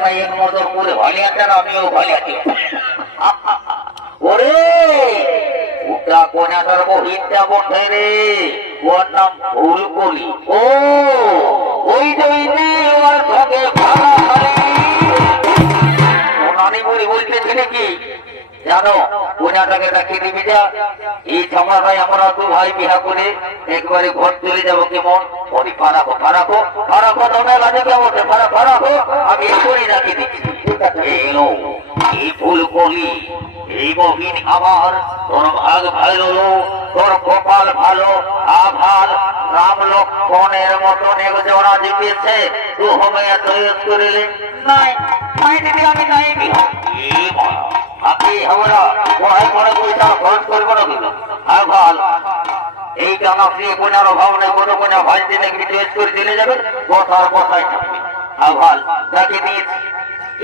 মাইয়ের মতো করে ভালো আছেন, আমিও ভালো আছি। ওরে ওটা কোনাটার বহিনটা বটে রে, ওর নাম ফুলকলি। ও ওই যে ওর সঙ্গে ভালো নানি বলি বলতেছি নাকি জানো, কোনাটাকে ডাকিয়ে দিবি যা। এই ঝামেলায় আমরা দু ভাই বিহা করে একবারে ঘর চলে যাবো কেমন? ওই পারাবো পারাবো পারাবো দমে লাগে কেমন পারাবো, আমি এখনই ডাকিয়ে দিচ্ছি। এলো এই ফুলকলি, এই বহিন আমার, তোর ভাগ ভালো, তোর কপাল ভালো, আভার রাম লক্ষণের মতন এক জোড়া জিতেছে, তু হবে এত করিলে নাই নাই দিদি, আমি নাই বিহা আপনি আমরা পড়াই করে পয়সা খরচ করবো না কিন্তু। হ্যাঁ ভাল এই জানা প্রিয় কোনার অভাব নেই, কোনো কোনা ভাই দিলে চয়েস করে চলে যাবে, কথার কথাই থাকবে। হ্যাঁ ভাল ডাকে দিয়েছি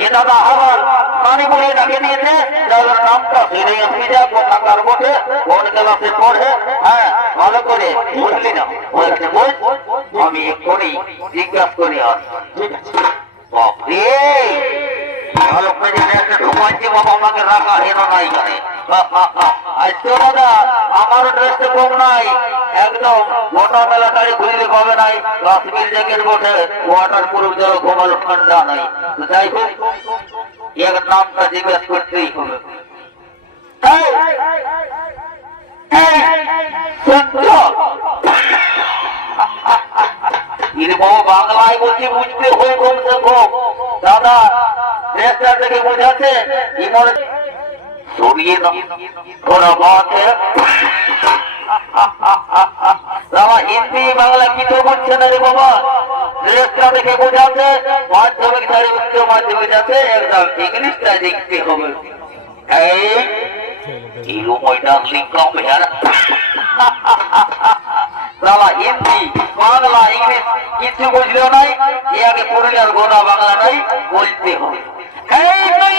এ দাদা আবার নানি বলে ডাকে দিয়েছে, যাদের নামটা ফিরে আসবি যা কোথাকার বটে, কোন ক্লাসে পড়ে, হ্যাঁ ভালো করে বুঝলি না বলছে বল, আমি এক্ষুনি জিজ্ঞাসা করি আর ঠিক আছে। বাপরে ভালো করে জেনে একটা ঢুকাচ্ছি বাবা, আমাকে রাখা হেন নাই জানে। আজকে দাদা আমার ড্রেসটা কম নাই, একদম গোটা মেলাটাই ঘুরলে পাবে নাই, কাশ্মীর জ্যাকেট বটে, ওয়াটার প্রুফ জল ঘুমাল ঠান্ডা নাই। যাই হোক এক নামটা জিজ্ঞাসা করতেই হবে। বাংলায় বলছি বুঝতে হয়ে কমছে কম দাদা, ড্রেসটা থেকে বোঝাচ্ছে সরিয়ে ওরা বাতে বাবা হিন্দি বাংলা কিছু বুঝছে না রে বাবা, ড্রেসটা দেখে বোঝাচ্ছে মাধ্যমিক ধারে উচ্চ মাধ্যমিক যাচ্ছে, একদম ইংলিশটা দেখতে হবে। এই রুমটা লিখলাম বাবা, হিন্দি বাংলা ইংলিশ কিছু বুঝলেও নাই, এ আগে পুরুলিয়ার গোনা বাংলা নাই বলতে হবে। এই তুই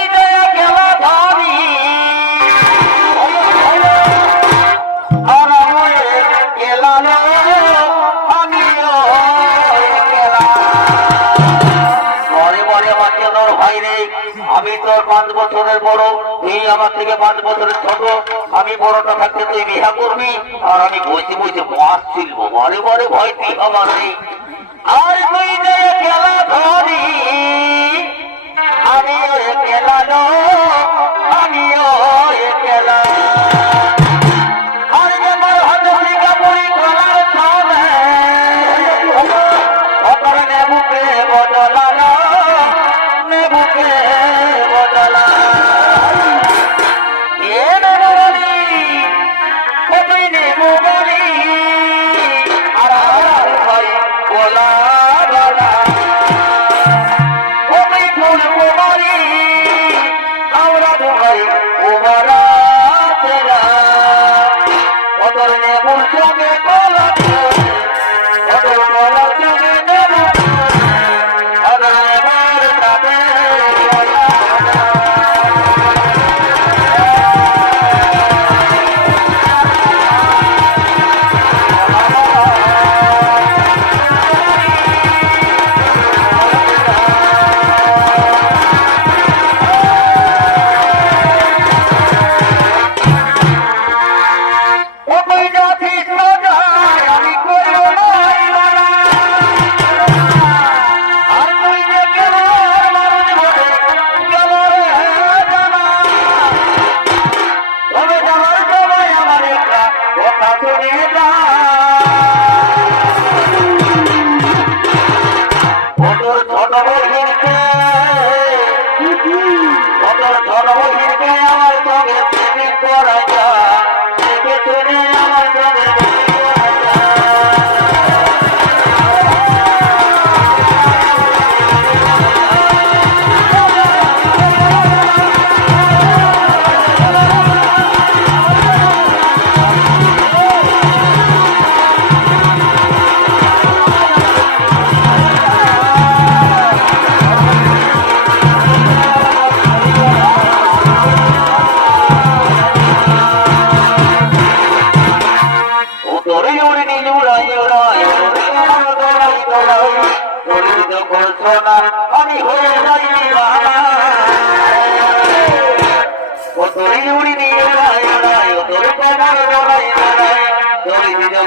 খেলা ভাবি আমি তোর 5 বছরের বড়, এই আমার থেকে 5 বছরের ছোট, আমি বড়টা থাকতে তুই বিহা করবি আর আমি বসে বসে মাছ ছিলব, বারে বারে ভয় তুই আমার নেই। আর তুই যে খেলা ধরি আমিও খেলানো, আমিও খেলা আর আমার হাতে কাপড়ি গলার ছবে অপর নেবুকে বদলানো, নেবুকে বদলা এ নেবুলি কতই নেবুলি আর ভাই বলা বলা ও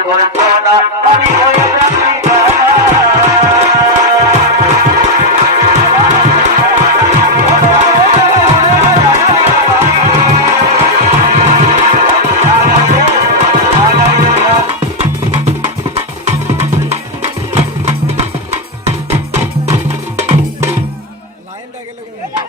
করছো না আমি হয়ে